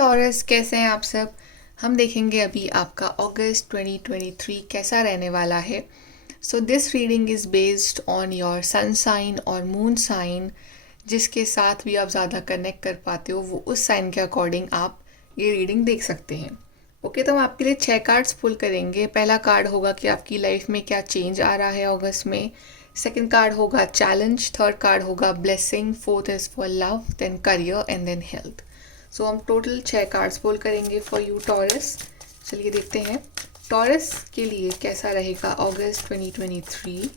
Taurus, कैसे हैं आप सब। हम देखेंगे अभी आपका अगस्त 2023 कैसा रहने वाला है। So this reading is based on your sun sign और मून साइन। जिसके साथ भी आप ज़्यादा कनेक्ट कर पाते हो वो उस साइन के अकॉर्डिंग आप ये रीडिंग देख सकते हैं। ओके, तो हम आपके लिए 6 कार्ड्स पुल करेंगे। पहला कार्ड होगा कि आपकी लाइफ में क्या चेंज आ रहा है अगस्त में। सेकंड कार्ड होगा चैलेंज, थर्ड कार्ड होगा blessing, fourth is for love, then career and then health. So हम टोटल 6 कार्ड्स पुल करेंगे फॉर यू टॉरस। चलिए देखते हैं टॉरस के लिए कैसा रहेगा अगस्त 2023।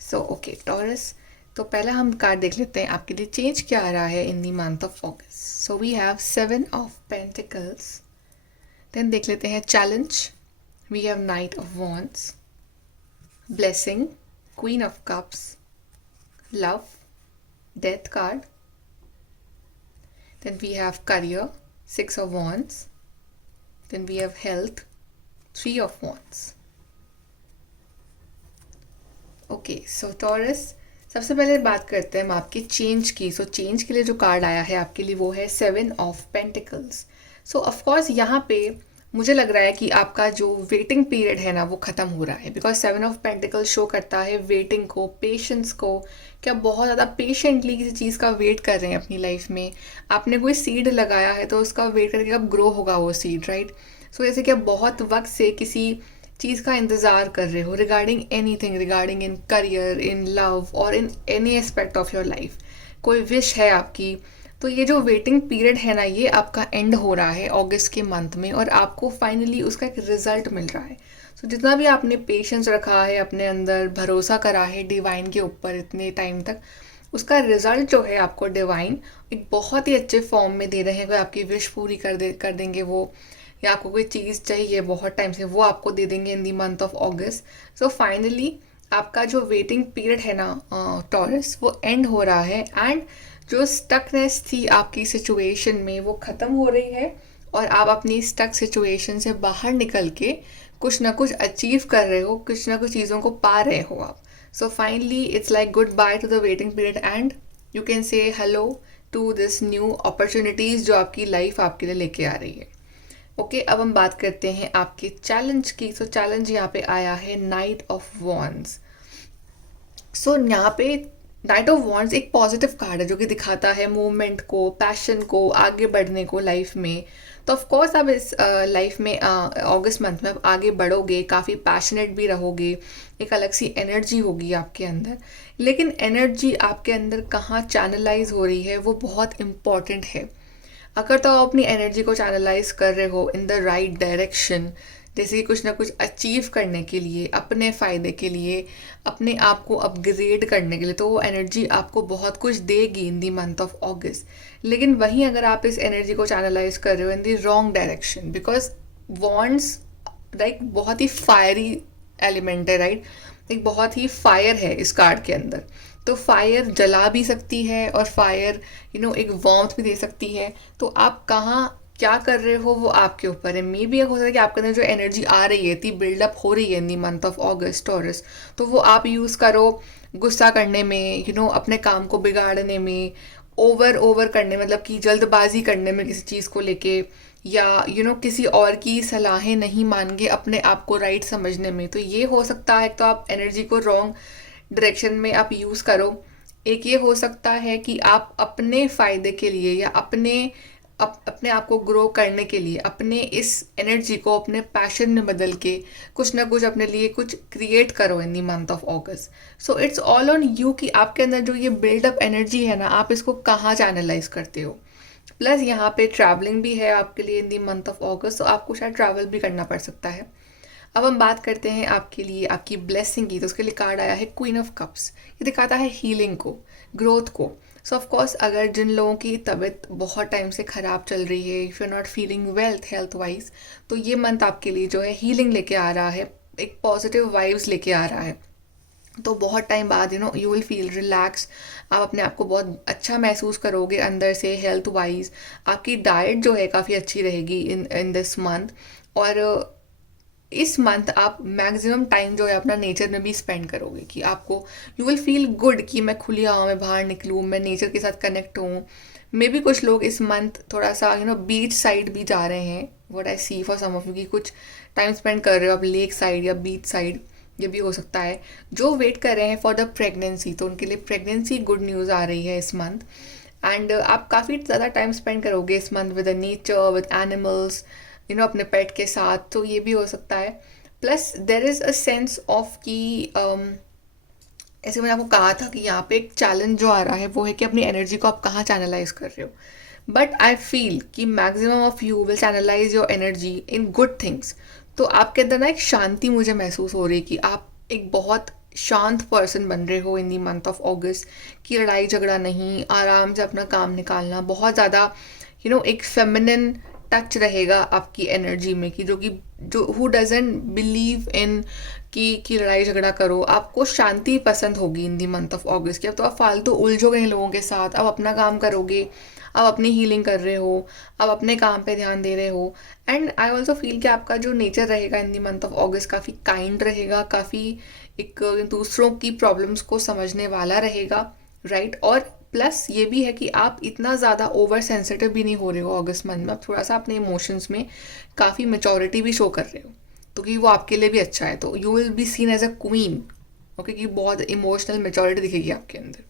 सो ओके टॉरस, तो पहला हम कार्ड देख लेते हैं आपके लिए चेंज क्या आ रहा है in the month of August. So we have 7 of pentacles. Then देख लेते हैं challenge, we have knight of wands, blessing, queen of cups, love, death card. Then we have career, 6 of wands. Then we have health, 3 of wands. Okay so taurus, सबसे पहले बात करते हैं हम आपके चेंज की। सो चेंज के लिए जो कार्ड आया है आपके लिए वो है 7 ऑफ पेंटिकल्स। सो ऑफकोर्स यहाँ पे मुझे लग रहा है कि आपका जो वेटिंग पीरियड है ना वो ख़त्म हो रहा है, बिकॉज 7 ऑफ पेंटिकल्स शो करता है वेटिंग को, पेशेंस को। क्या बहुत ज़्यादा पेशेंटली किसी चीज़ का वेट कर रहे हैं अपनी लाइफ में। आपने कोई सीड लगाया है तो उसका वेट करके कब ग्रो होगा वो सीड, राइट। सो जैसे कि आप बहुत वक्त से किसी चीज़ का इंतज़ार कर रहे हो regarding anything, regarding in career, in love और in any aspect of your life. कोई विश है आपकी, तो ये जो वेटिंग पीरियड है ना ये आपका एंड हो रहा है अगस्त के मंथ में, और आपको फाइनली उसका एक रिजल्ट मिल रहा है। सो जितना भी आपने पेशेंस रखा है, अपने अंदर भरोसा करा है डिवाइन के ऊपर इतने टाइम तक, उसका रिजल्ट जो है आपको डिवाइन एक बहुत ही अच्छे फॉर्म में दे रहे हैं। कोई आपकी विश पूरी कर देंगे वो, या आपको कोई चीज़ चाहिए बहुत टाइम से वो आपको दे देंगे in the month of August. So finally आपका जो वेटिंग पीरियड है ना टॉरस वो एंड हो रहा है, एंड जो स्टकनेस थी आपकी सिचुएशन में वो ख़त्म हो रही है, और आप अपनी स्टक सिचुएशन से बाहर निकल के कुछ ना कुछ अचीव कर रहे हो, कुछ ना कुछ चीज़ों को पा रहे हो आप। So finally it's like good bye to the waiting period, and you can say hello to this new opportunities जो आपकी लाइफ आपके लिए लेके आ रही है। ओके अब हम बात करते हैं आपके चैलेंज की। सो चैलेंज यहाँ पे आया है नाइट ऑफ वॉन्ड्स। सो यहाँ पे नाइट ऑफ वॉन्ड्स एक पॉजिटिव कार्ड है जो कि दिखाता है मूवमेंट को, पैशन को, आगे बढ़ने को लाइफ में। तो ऑफ कोर्स आप इस लाइफ में अगस्त मंथ में आप आगे बढ़ोगे, काफ़ी पैशनेट भी रहोगे, एक अलग सी एनर्जी होगी आपके अंदर। लेकिन एनर्जी आपके अंदर कहाँ चैनलाइज हो रही है वो बहुत इम्पॉर्टेंट है। अगर तो आप अपनी एनर्जी को चैनलाइज कर रहे हो इन द राइट डायरेक्शन, जैसे कि कुछ ना कुछ अचीव करने के लिए, अपने फ़ायदे के लिए, अपने आप को अपग्रेड करने के लिए, तो वो एनर्जी आपको बहुत कुछ देगी इन दी मंथ ऑफ अगस्त। लेकिन वहीं अगर आप इस एनर्जी को चैनलाइज कर रहे हो in the wrong direction, because wands like बहुत ही फायरी एलिमेंट है, राइट। एक बहुत ही फायर है इस कार्ड के अंदर। तो फायर जला भी सकती है और फायर एक वार्मथ भी दे सकती है। तो आप कहाँ क्या कर रहे हो वो आपके ऊपर है। मे बी हो सकता है कि आपके अंदर जो एनर्जी आ रही है, इतनी बिल्डअप हो रही है in the month of August Taurus, तो वो आप यूज़ करो गुस्सा करने में, अपने काम को बिगाड़ने में, ओवर करने, मतलब कि जल्दबाजी करने में किसी चीज़ को लेके, या किसी और की सलाहें नहीं मान के अपने आप को राइट समझने में। तो ये हो सकता है तो आप एनर्जी को रॉन्ग डायरेक्शन में आप यूज़ करो। एक ये हो सकता है कि आप अपने फ़ायदे के लिए या अपने आप को ग्रो करने के लिए अपने इस एनर्जी को अपने पैशन में बदल के कुछ ना कुछ अपने लिए कुछ क्रिएट करो in the month of August. So it's all on you कि आपके अंदर जो ये बिल्डअप एनर्जी है ना, आप इसको कहाँ चैनलाइज करते हो। प्लस यहाँ पे ट्रैवलिंग भी है आपके लिए इन दी मंथ ऑफ अगस्त, तो आपको शायद ट्रैवल भी करना पड़ सकता है। अब हम बात करते हैं आपके लिए आपकी ब्लेसिंग की। तो उसके लिए कार्ड आया है क्वीन ऑफ कप्स। ये दिखाता है हीलिंग को, ग्रोथ को। सो ऑफ कोर्स अगर जिन लोगों की तबीयत बहुत टाइम से ख़राब चल रही है, if you are not feeling well health wise, तो ये मंथ आपके लिए जो है हीलिंग लेके आ रहा है, एक पॉजिटिव वाइब्स लेके आ रहा है। तो बहुत टाइम बाद यू विल फील रिलैक्स। आप अपने आप को बहुत अच्छा महसूस करोगे अंदर से हेल्थ वाइज। आपकी डाइट जो है काफ़ी अच्छी रहेगी इन दिस मंथ। और इस मंथ आप मैक्सिमम टाइम जो है अपना नेचर में भी स्पेंड करोगे, कि आपको यू विल फील गुड कि मैं खुली हवा में बाहर निकलूँ, मैं नेचर के साथ कनेक्ट हूँ। मे बी कुछ लोग इस मंथ थोड़ा सा बीच साइड भी जा रहे हैं, what I see for some of you, कि कुछ टाइम स्पेंड कर रहे हो आप लेक साइड या बीच साइड, ये भी हो सकता है। जो वेट कर रहे हैं फॉर द प्रेगनेंसी, तो उनके लिए प्रेगनेंसी गुड न्यूज़ आ रही है इस मंथ। एंड आप काफ़ी ज़्यादा टाइम स्पेंड करोगे इस month with the nature, with animals, अपने पेट के साथ, तो ये भी हो सकता है। Plus there is a sense of कि ऐसे मैंने आपको कहा था कि यहाँ पे एक चैलेंज जो आ रहा है वो है कि अपनी एनर्जी को आप कहाँ चैनलाइज कर रहे हो। बट आई फील कि maximum of you will channelize your energy in good things. तो आपके अंदर ना एक शांति मुझे महसूस हो रही है कि आप एक बहुत शांत पर्सन बन रहे हो in the month of August, कि लड़ाई झगड़ा नहीं, आराम से अपना काम निकालना, बहुत ज़्यादा एक फेमिनिन टच रहेगा आपकी एनर्जी में, कि जो हु डजंट बिलीव इन कि लड़ाई झगड़ा करो, आपको शांति पसंद होगी इन दी मंथ ऑफ ऑगस्ट। की अब तो आप फालतू उलझोगे इन लोगों के साथ, अब अपना काम करोगे, आप अपनी हीलिंग कर रहे हो, आप अपने काम पे ध्यान दे रहे हो। एंड आई ऑल्सो फील कि आपका जो नेचर रहेगा इन दी मंथ ऑफ ऑगस्ट काफ़ी काइंड रहेगा, काफ़ी एक दूसरों की प्रॉब्लम्स को समझने वाला रहेगा, राइट। और प्लस ये भी है कि आप इतना ज़्यादा ओवर सेंसिटिव भी नहीं हो रहे हो अगस्त मंथ में, आप थोड़ा सा अपने इमोशंस में काफ़ी मेचोरिटी भी शो कर रहे हो, तो कि वो आपके लिए भी अच्छा है। तो you will be seen as a queen, okay, कि बहुत इमोशनल मेचोरिटी दिखेगी आपके अंदर।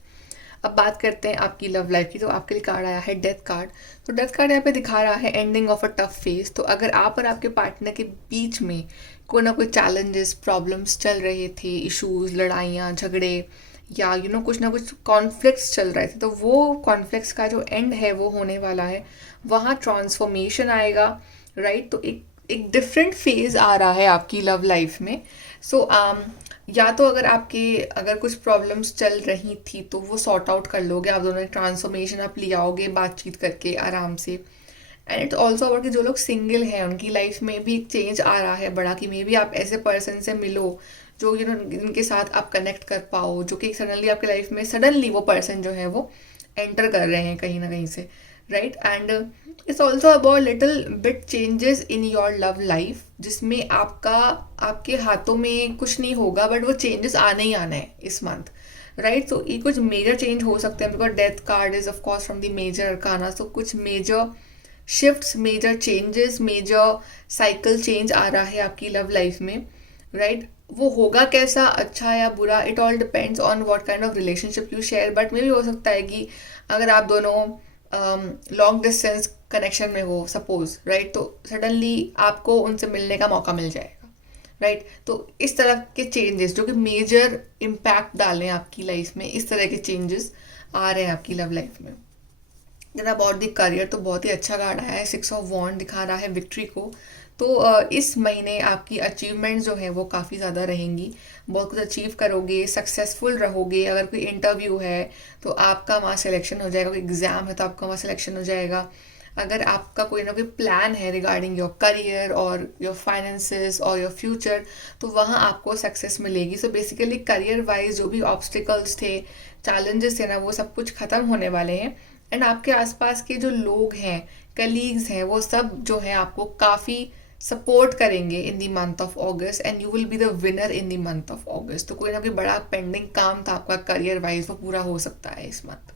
अब बात करते हैं आपकी लव लाइफ की। तो आपके लिए कार्ड आया है डेथ कार्ड। तो डेथ कार्ड यहाँ पे दिखा रहा है ending of a tough phase. तो अगर आप और आपके पार्टनर के बीच में कोई ना कोई चैलेंजेस, प्रॉब्लम्स चल रहे थे, इश्यूज, लड़ाइयाँ, झगड़े, या कुछ ना कुछ कॉन्फ्लिक्ट्स चल रहे थे, तो वो कॉन्फ्लिक्ट्स का जो एंड है वो होने वाला है। वहाँ ट्रांसफॉर्मेशन आएगा, राइट। तो एक डिफरेंट फेज आ रहा है आपकी लव लाइफ में। सो या तो अगर कुछ प्रॉब्लम्स चल रही थी तो वो सॉर्ट आउट कर लोगे आप दोनों, ट्रांसफॉर्मेशन आप ले आओगे बातचीत करके आराम से। एंड इट्स ऑल्सो अबाउट कि जो लोग सिंगल हैं उनकी लाइफ में भी एक चेंज आ रहा है बड़ा, कि मे बी आप ऐसे पर्सन से मिलो जो जिनके साथ आप कनेक्ट कर पाओ, जो कि सडनली आपके लाइफ में सडनली वो पर्सन जो है वो एंटर कर रहे हैं कहीं ना कहीं से, right. And it's also about little bit changes in your love life, जिसमें आपके हाथों में कुछ नहीं होगा, बट वो चेंजेस आने ही आना है इस मंथ, राइट। तो ये कुछ मेजर चेंज हो सकते हैं, because death card is of course from the major arcana. So कुछ major shifts, major changes, major cycle change आ रहा है आपकी लव लाइफ में, राइट। वो होगा कैसा, अच्छा या बुरा, it all depends on what kind of relationship you share. But मे भी हो सकता है कि अगर आप दोनों लॉन्ग डिस्टेंस कनेक्शन में हो सपोज, राइट, तो सडनली आपको उनसे मिलने का मौका मिल जाएगा, राइट। तो इस तरह के चेंजेस जो कि मेजर इम्पैक्ट डालें आपकी लाइफ में, इस तरह के चेंजेस आ रहे हैं आपकी लव लाइफ में। देन अबाउट द करियर, तो बहुत ही अच्छा कार्ड आया है, 6 ऑफ वॉन्ड दिखा रहा है विक्ट्री को। तो इस महीने आपकी अचीवमेंट्स जो है वो काफ़ी ज़्यादा रहेंगी, बहुत कुछ अचीव करोगे, सक्सेसफुल रहोगे। अगर कोई इंटरव्यू है तो आपका वहाँ सिलेक्शन हो जाएगा, कोई एग्ज़ाम है तो आपका वहाँ सिलेक्शन हो जाएगा। अगर आपका कोई ना कोई प्लान है रिगार्डिंग योर करियर और योर फाइनेंसेस और योर फ्यूचर, तो वहाँ आपको सक्सेस मिलेगी। सो बेसिकली करियर वाइज जो भी ऑब्स्टिकल्स थे, चैलेंजेस थे ना, वो सब कुछ ख़त्म होने वाले हैं। एंड आपके आसपास के जो लोग हैं, कलीग्स हैं, वो सब जो है आपको काफ़ी सपोर्ट करेंगे in the month of August, and you will be the winner in the month of August. तो कोई ना कोई बड़ा पेंडिंग काम था आपका करियर वाइज, वो पूरा हो सकता है इस month.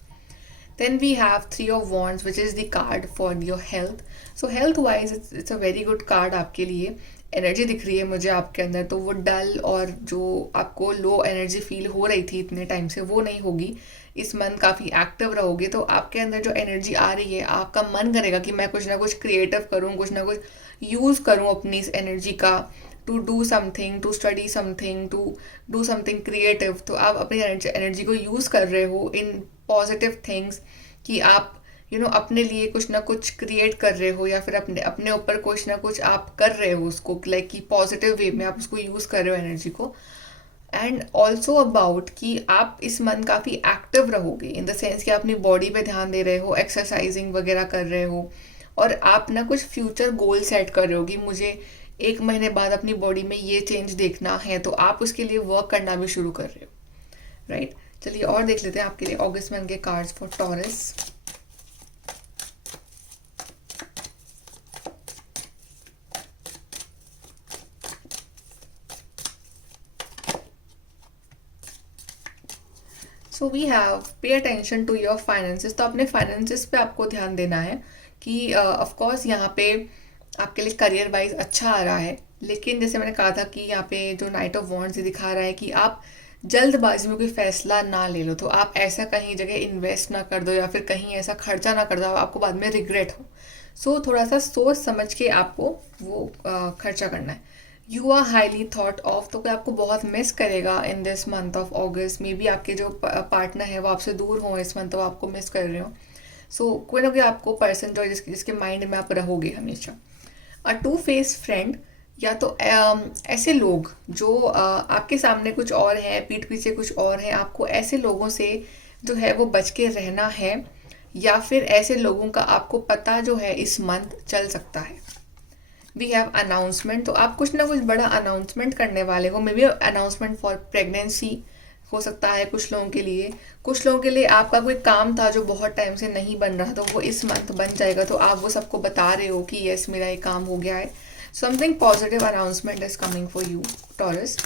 Then we have 3 of Wands, which is the card for your health. So health wise it's a very good card आपके लिए। एनर्जी दिख रही है मुझे आपके अंदर, तो वो डल और जो आपको लो एनर्जी फील हो रही थी इतने टाइम से, वो नहीं होगी इस मंथ। काफ़ी एक्टिव रहोगे, तो आपके अंदर जो एनर्जी आ रही है, आपका मन करेगा कि मैं कुछ ना कुछ क्रिएटिव करूँ, कुछ ना कुछ यूज़ करूँ अपनी इस एनर्जी का, to do something, to study something, to do something creative. तो आप अपनी एनर्जी को यूज़ कर रहे हो इन पॉजिटिव थिंग्स, कि आप अपने लिए कुछ ना कुछ क्रिएट कर रहे हो, या फिर अपने ऊपर कुछ ना कुछ आप कर रहे हो उसको, लाइक कि पॉजिटिव वे में आप उसको यूज़ कर रहे हो एनर्जी को। एंड ऑल्सो अबाउट कि आप इस मंथ काफ़ी एक्टिव रहोगे, इन द सेंस कि आप अपनी बॉडी पे ध्यान दे रहे हो, एक्सरसाइजिंग वगैरह कर रहे हो, और आप ना कुछ फ्यूचर गोल सेट कर रहे हो कि मुझे 1 महीने बाद अपनी बॉडी में ये चेंज देखना है, तो आप उसके लिए वर्क करना भी शुरू कर रहे हो, राइट। चलिए और देख लेते हैं आपके लिए अगस्त मंथ के cards for Taurus. So we have pay attention to your finances. तो अपने फाइनेंसेस पे आपको ध्यान देना है कि ऑफ कोर्स यहाँ पे आपके लिए करियर वाइज अच्छा आ रहा है, लेकिन जैसे मैंने कहा था कि यहाँ पे जो नाइट ऑफ वॉन्ड्स दिखा रहा है कि आप जल्दबाजी में कोई फैसला ना ले लो। तो आप ऐसा कहीं जगह इन्वेस्ट ना कर दो या फिर कहीं ऐसा खर्चा ना कर दो आपको बाद में रिग्रेट हो। सो थोड़ा सा सोच समझ के आपको वो खर्चा करना है। You are highly thought of, तो कोई आपको बहुत मिस करेगा in this month of August. Maybe आपके जो पार्टनर है वो आपसे दूर हो इस मंथ, तो आपको मिस कर रहे हो। सो कोई ना कोई आपको पर्सन जो जिसके माइंड में आप रहोगे हमेशा। अ टू फेस फ्रेंड, या तो ऐसे लोग जो आपके सामने कुछ और है, पीठ पीछे कुछ और है, आपको ऐसे लोगों से जो है वो बच के रहना है, या फिर ऐसे लोगों का आपको पता जो है इस मंथ चल सकता है। वी हैव अनाउंसमेंट, तो आप कुछ ना कुछ बड़ा अनाउंसमेंट करने वाले हो। May be announcement for pregnancy हो सकता है कुछ लोगों के लिए। कुछ लोगों के लिए आपका कोई काम था जो बहुत टाइम से नहीं बन रहा, तो वो इस मंथ बन जाएगा, तो आप वो सबको बता रहे हो कि यस मेरा ये काम हो गया है। Something positive announcement is coming for you Taurus.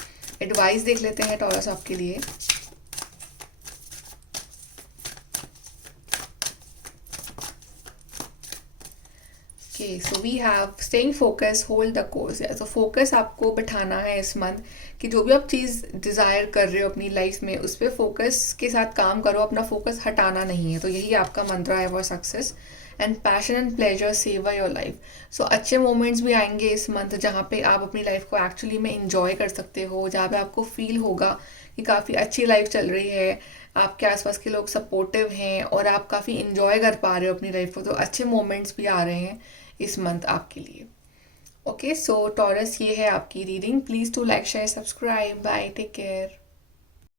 Advice देख लेते हैं टॉरस आपके लिए। Okay, so we have staying focus, hold the course. तो फोकस आपको बिठाना है इस मंथ कि जो भी आप चीज़ डिज़ायर कर रहे हो अपनी लाइफ में उस पर फोकस के साथ काम करो, अपना फोकस हटाना नहीं है। तो यही आपका मंत्र है for success. And passion and pleasure savour your life. So अच्छे मोमेंट्स भी आएंगे इस मंथ जहाँ पे आप अपनी लाइफ को एक्चुअली में इंजॉय कर सकते हो, जहाँ पे आपको फील होगा कि काफ़ी अच्छी लाइफ चल रही है, आपके आसपास के लोग सपोर्टिव हैं और आप काफ़ी इंजॉय कर पा रहे हो अपनी लाइफ को। तो अच्छे मोमेंट्स भी आ रहे हैं इस मंथ आपके लिए। ओके, सो टॉरस ये है आपकी reading. Please to like share subscribe. Bye, take care.